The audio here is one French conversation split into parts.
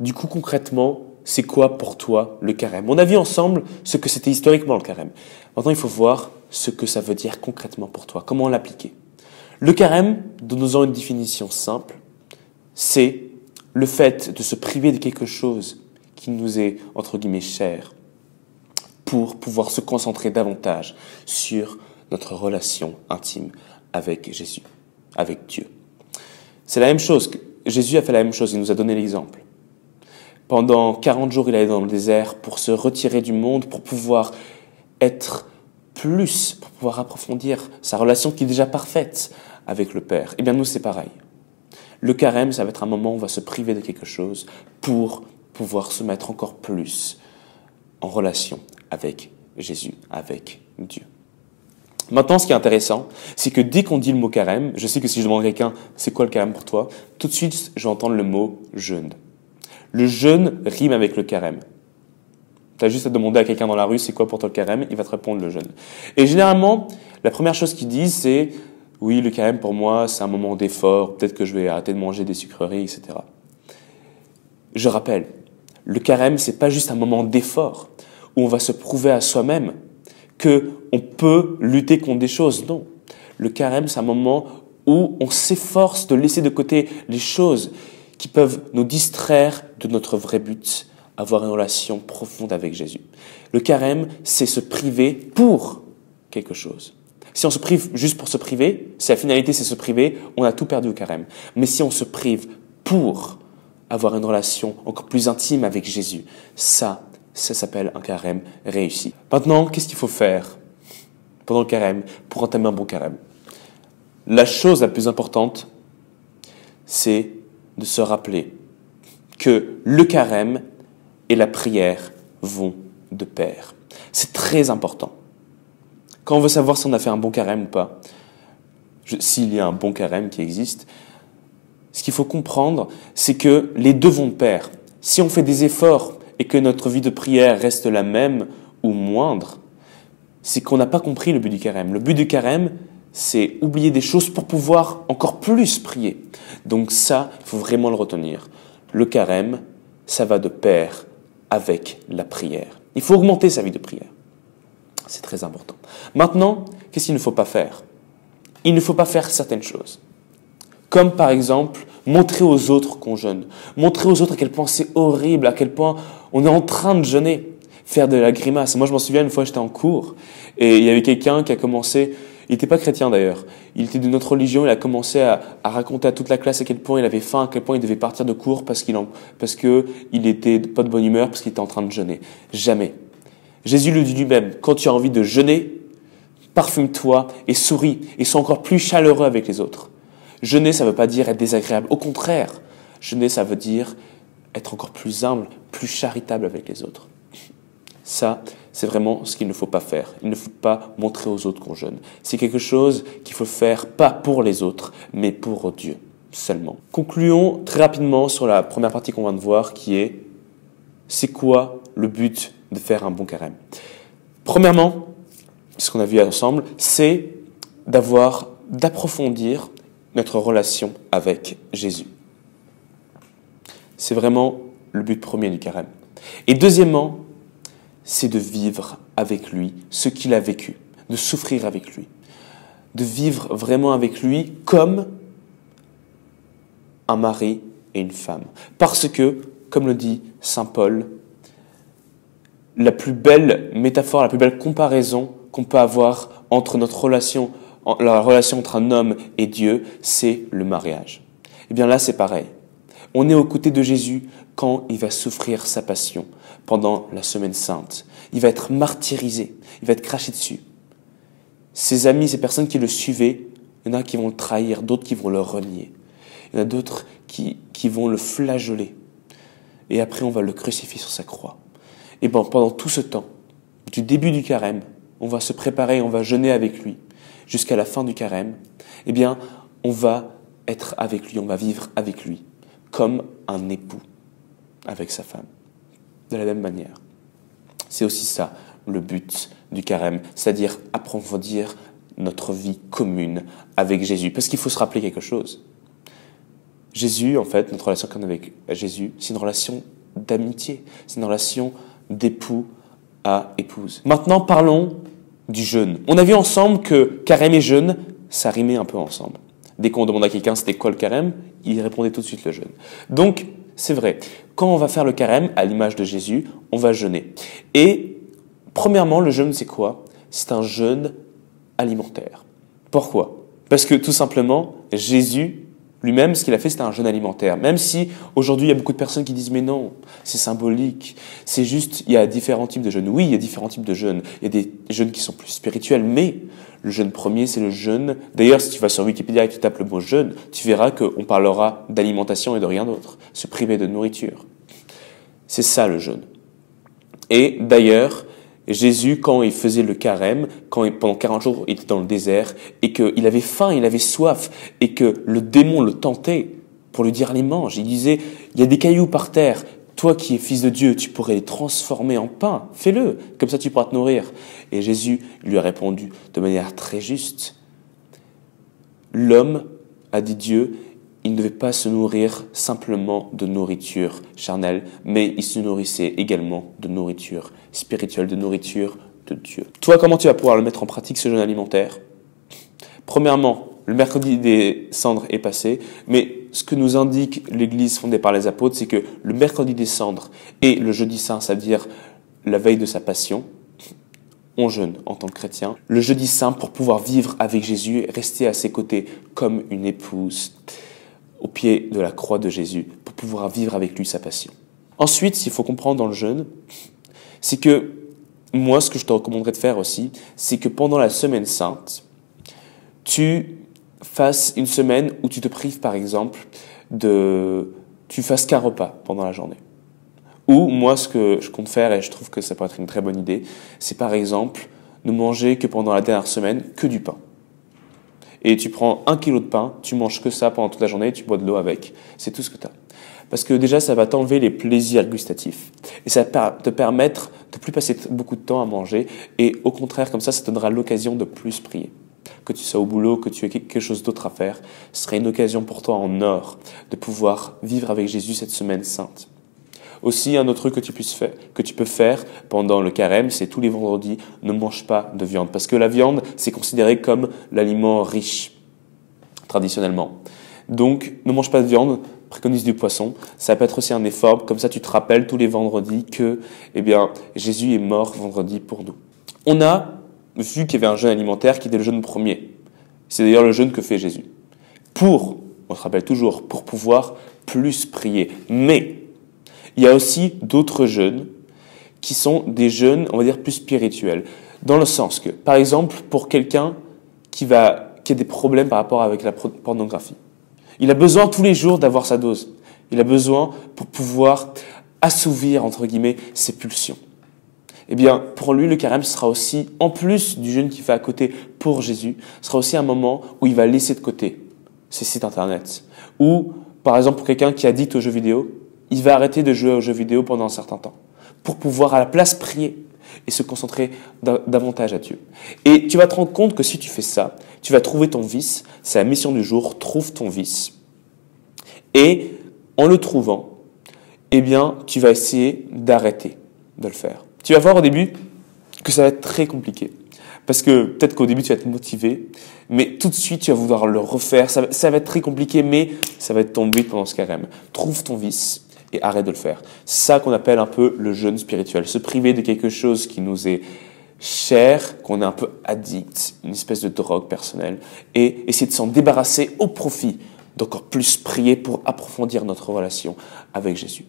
Du coup, concrètement, c'est quoi pour toi le carême? On a vu ensemble ce que c'était historiquement le carême. Maintenant, il faut voir ce que ça veut dire concrètement pour toi, comment l'appliquer. Le carême, dont nous avons une définition simple, c'est le fait de se priver de quelque chose qui nous est, entre guillemets, cher, pour pouvoir se concentrer davantage sur notre relation intime avec Jésus, avec Dieu. C'est la même chose. Jésus a fait la même chose, il nous a donné l'exemple. Pendant 40 jours, il allait dans le désert pour se retirer du monde, pour pouvoir être plus, pour pouvoir approfondir sa relation qui est déjà parfaite avec le Père. Eh bien, nous, c'est pareil. Le carême, ça va être un moment où on va se priver de quelque chose pour pouvoir se mettre encore plus en relation avec Jésus, avec Dieu. Maintenant, ce qui est intéressant, c'est que dès qu'on dit le mot carême, je sais que si je demande à quelqu'un, c'est quoi le carême pour toi? Tout de suite, je vais entendre le mot jeûne. Le jeûne rime avec le carême. Tu as juste à demander à quelqu'un dans la rue, c'est quoi pour toi le carême? Il va te répondre le jeûne. Et généralement, la première chose qu'ils disent, c'est oui, le carême pour moi, c'est un moment d'effort, peut-être que je vais arrêter de manger des sucreries, etc. Je rappelle, le carême, c'est pas juste un moment d'effort où on va se prouver à soi-même qu'on peut lutter contre des choses. Non. Le carême, c'est un moment où on s'efforce de laisser de côté les choses qui peuvent nous distraire de notre vrai but, avoir une relation profonde avec Jésus. Le carême, c'est se priver pour quelque chose. Si on se prive juste pour se priver, si la finalité c'est se priver, on a tout perdu au carême. Mais si on se prive pour avoir une relation encore plus intime avec Jésus, ça s'appelle un carême réussi. Maintenant, qu'est-ce qu'il faut faire pendant le carême pour entamer un bon carême? La chose la plus importante, c'est de se rappeler que le carême et la prière vont de pair. C'est très important. Quand on veut savoir si on a fait un bon carême ou pas, s'il y a un bon carême qui existe, ce qu'il faut comprendre, c'est que les deux vont de pair. Si on fait des efforts et que notre vie de prière reste la même ou moindre, c'est qu'on n'a pas compris le but du carême. Le but du carême, c'est oublier des choses pour pouvoir encore plus prier. Donc ça, il faut vraiment le retenir. Le carême, ça va de pair avec la prière. Il faut augmenter sa vie de prière. C'est très important. Maintenant, qu'est-ce qu'il ne faut pas faire? Il ne faut pas faire certaines choses. Comme par exemple, montrer aux autres qu'on jeûne. Montrer aux autres à quel point c'est horrible, à quel point on est en train de jeûner. Faire de la grimace. Moi, je m'en souviens, une fois, j'étais en cours et il y avait quelqu'un qui a commencé, il n'était pas chrétien d'ailleurs, il était de notre religion, il a commencé à raconter à toute la classe à quel point il avait faim, à quel point il devait partir de cours parce qu'il était pas de bonne humeur, parce qu'il était en train de jeûner. Jamais. Jésus le dit lui-même, quand tu as envie de jeûner, parfume-toi et souris et sois encore plus chaleureux avec les autres. Jeûner, ça ne veut pas dire être désagréable. Au contraire, jeûner, ça veut dire être encore plus humble, plus charitable avec les autres. Ça, c'est vraiment ce qu'il ne faut pas faire. Il ne faut pas montrer aux autres qu'on jeûne. C'est quelque chose qu'il faut faire pas pour les autres, mais pour Dieu seulement. Concluons très rapidement sur la première partie qu'on vient de voir, qui est c'est quoi le but de faire un bon carême? Premièrement, ce qu'on a vu ensemble, c'est d'approfondir notre relation avec Jésus. C'est vraiment le but premier du carême. Et deuxièmement, c'est de vivre avec lui ce qu'il a vécu, de souffrir avec lui, de vivre vraiment avec lui comme un mari et une femme. Parce que, comme le dit saint Paul, la plus belle métaphore, la plus belle comparaison qu'on peut avoir entre la relation entre un homme et Dieu, c'est le mariage. Et bien là, c'est pareil. On est aux côtés de Jésus quand il va souffrir sa passion pendant la semaine sainte. Il va être martyrisé, il va être craché dessus. Ses amis, ces personnes qui le suivaient, il y en a qui vont le trahir, d'autres qui vont le renier. Il y en a d'autres qui vont le flageoler. Et après, on va le crucifier sur sa croix. Et bon, pendant tout ce temps, du début du carême, on va se préparer, on va jeûner avec lui, jusqu'à la fin du carême, eh bien, on va être avec lui, on va vivre avec lui, comme un époux avec sa femme. De la même manière. C'est aussi ça, le but du carême, c'est-à-dire approfondir notre vie commune avec Jésus. Parce qu'il faut se rappeler quelque chose. Jésus, en fait, notre relation qu'on a avec Jésus, c'est une relation d'amitié, c'est une relation d'époux à épouse. Maintenant, parlons du jeûne. On a vu ensemble que carême et jeûne, ça rimait un peu ensemble. Dès qu'on demande à quelqu'un c'était quoi le carême, il répondait tout de suite le jeûne. Donc, c'est vrai, quand on va faire le carême, à l'image de Jésus, on va jeûner. Et premièrement, le jeûne, c'est quoi? C'est un jeûne alimentaire. Pourquoi? Parce que tout simplement, Jésus lui-même, ce qu'il a fait, c'était un jeûne alimentaire. Même si aujourd'hui, il y a beaucoup de personnes qui disent « mais non, c'est symbolique, c'est juste, il y a différents types de jeûnes ». Oui, il y a différents types de jeûnes. Il y a des jeûnes qui sont plus spirituels, mais le jeûne premier, c'est le jeûne. D'ailleurs, si tu vas sur Wikipédia et que tu tapes le mot jeûne, tu verras qu'on parlera d'alimentation et de rien d'autre. Se priver de nourriture. C'est ça le jeûne. Et d'ailleurs, Jésus, quand il faisait le carême, pendant 40 jours, il était dans le désert, et qu'il avait faim, il avait soif, et que le démon le tentait pour lui dire « allez, mange ». Il disait « il y a des cailloux par terre, toi qui es fils de Dieu, tu pourrais les transformer en pain, fais-le, comme ça tu pourras te nourrir ». Et Jésus lui a répondu de manière très juste. L'homme, a dit Dieu, il ne devait pas se nourrir simplement de nourriture charnelle, mais il se nourrissait également de nourriture spirituelle, de nourriture de Dieu. Toi, comment tu vas pouvoir le mettre en pratique, ce jeûne alimentaire? Premièrement, le mercredi des cendres est passé, mais ce que nous indique l'Église fondée par les apôtres, c'est que le mercredi des cendres et le jeudi saint, c'est-à-dire la veille de sa passion, on jeûne en tant que chrétien. Le jeudi saint, pour pouvoir vivre avec Jésus et rester à ses côtés comme une épouse au pied de la croix de Jésus, pour pouvoir vivre avec lui sa passion. Ensuite, s'il faut comprendre dans le jeûne, c'est que moi, ce que je te recommanderais de faire aussi, c'est que pendant la semaine sainte, tu fasses une semaine où tu te prives, par exemple, tu fasses qu'un repas pendant la journée. Ou moi, ce que je compte faire, et je trouve que ça peut être une très bonne idée, c'est par exemple ne manger que pendant la dernière semaine que du pain. Et tu prends 1 kilo de pain, tu manges que ça pendant toute la journée, tu bois de l'eau avec. C'est tout ce que tu as. Parce que déjà, ça va t'enlever les plaisirs gustatifs. Et ça va te permettre de ne plus passer beaucoup de temps à manger. Et au contraire, comme ça te donnera l'occasion de plus prier. Que tu sois au boulot, que tu aies quelque chose d'autre à faire, ce serait une occasion pour toi en or de pouvoir vivre avec Jésus cette semaine sainte. Aussi, un autre truc que tu peux faire pendant le carême, c'est tous les vendredis, ne mange pas de viande. Parce que la viande, c'est considéré comme l'aliment riche, traditionnellement. Donc, ne mange pas de viande, préconise du poisson. Ça peut être aussi un effort, comme ça tu te rappelles tous les vendredis que Jésus est mort vendredi pour nous. On a vu qu'il y avait un jeûne alimentaire qui était le jeûne premier. C'est d'ailleurs le jeûne que fait Jésus. On se rappelle toujours, pour pouvoir plus prier. Mais il y a aussi d'autres jeûnes qui sont des jeûnes, on va dire, plus spirituels. Dans le sens que, par exemple, pour quelqu'un qui a des problèmes par rapport avec la pornographie, il a besoin tous les jours d'avoir sa dose. Il a besoin pour pouvoir assouvir, entre guillemets, ses pulsions. Eh bien, pour lui, le carême sera aussi, en plus du jeûne qu'il fait à côté pour Jésus, sera aussi un moment où il va laisser de côté ses sites internet. Ou, par exemple, pour quelqu'un qui est addict aux jeux vidéo, il va arrêter de jouer aux jeux vidéo pendant un certain temps pour pouvoir à la place prier et se concentrer davantage à Dieu. Et tu vas te rendre compte que si tu fais ça, tu vas trouver ton vice. C'est la mission du jour, trouve ton vice. Et en le trouvant, eh bien, tu vas essayer d'arrêter de le faire. Tu vas voir au début que ça va être très compliqué. Parce que peut-être qu'au début, tu vas être motivé, mais tout de suite, tu vas vouloir le refaire. Ça va être très compliqué, mais ça va être ton but pendant ce carême. Trouve ton vice et arrête de le faire. C'est ça qu'on appelle un peu le jeûne spirituel. Se priver de quelque chose qui nous est cher, qu'on est un peu addict, une espèce de drogue personnelle, et essayer de s'en débarrasser au profit d'encore plus prier pour approfondir notre relation avec Jésus.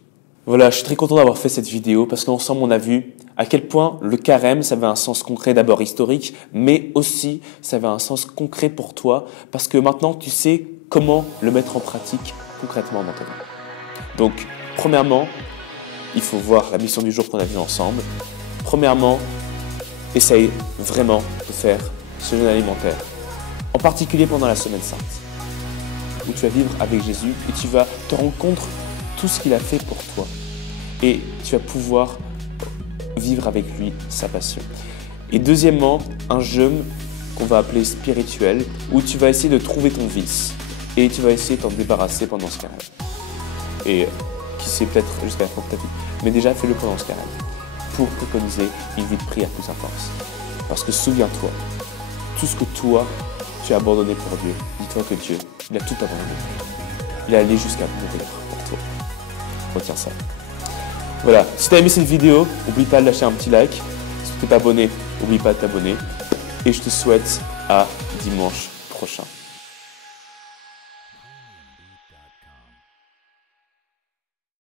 Voilà, je suis très content d'avoir fait cette vidéo parce qu'ensemble, on a vu à quel point le carême, ça avait un sens concret, d'abord historique, mais aussi ça avait un sens concret pour toi parce que maintenant, tu sais comment le mettre en pratique concrètement dans ta vie. Donc, premièrement, il faut voir la mission du jour qu'on a vue ensemble. Premièrement, essaye vraiment de faire ce jeûne alimentaire, en particulier pendant la semaine sainte, où tu vas vivre avec Jésus et tu vas te rendre compte tout ce qu'il a fait pour toi. Et tu vas pouvoir vivre avec lui sa passion. Et deuxièmement, un jeûne qu'on va appeler spirituel, où tu vas essayer de trouver ton vice. et tu vas essayer de t'en débarrasser pendant ce carême. Et qui sait, peut-être jusqu'à la fin de ta vie. Mais déjà, fais-le pendant ce carême pour préconiser une vie de prière plus intense. Parce que souviens-toi, tout ce que toi, tu as abandonné pour Dieu, dis-toi que Dieu, il a tout abandonné. Il est allé jusqu'à mourir pour toi. Retiens ça. Voilà, si tu as aimé cette vidéo, n'oublie pas de lâcher un petit like. Si tu t'es abonné, n'oublie pas de t'abonner. Et je te souhaite à dimanche prochain.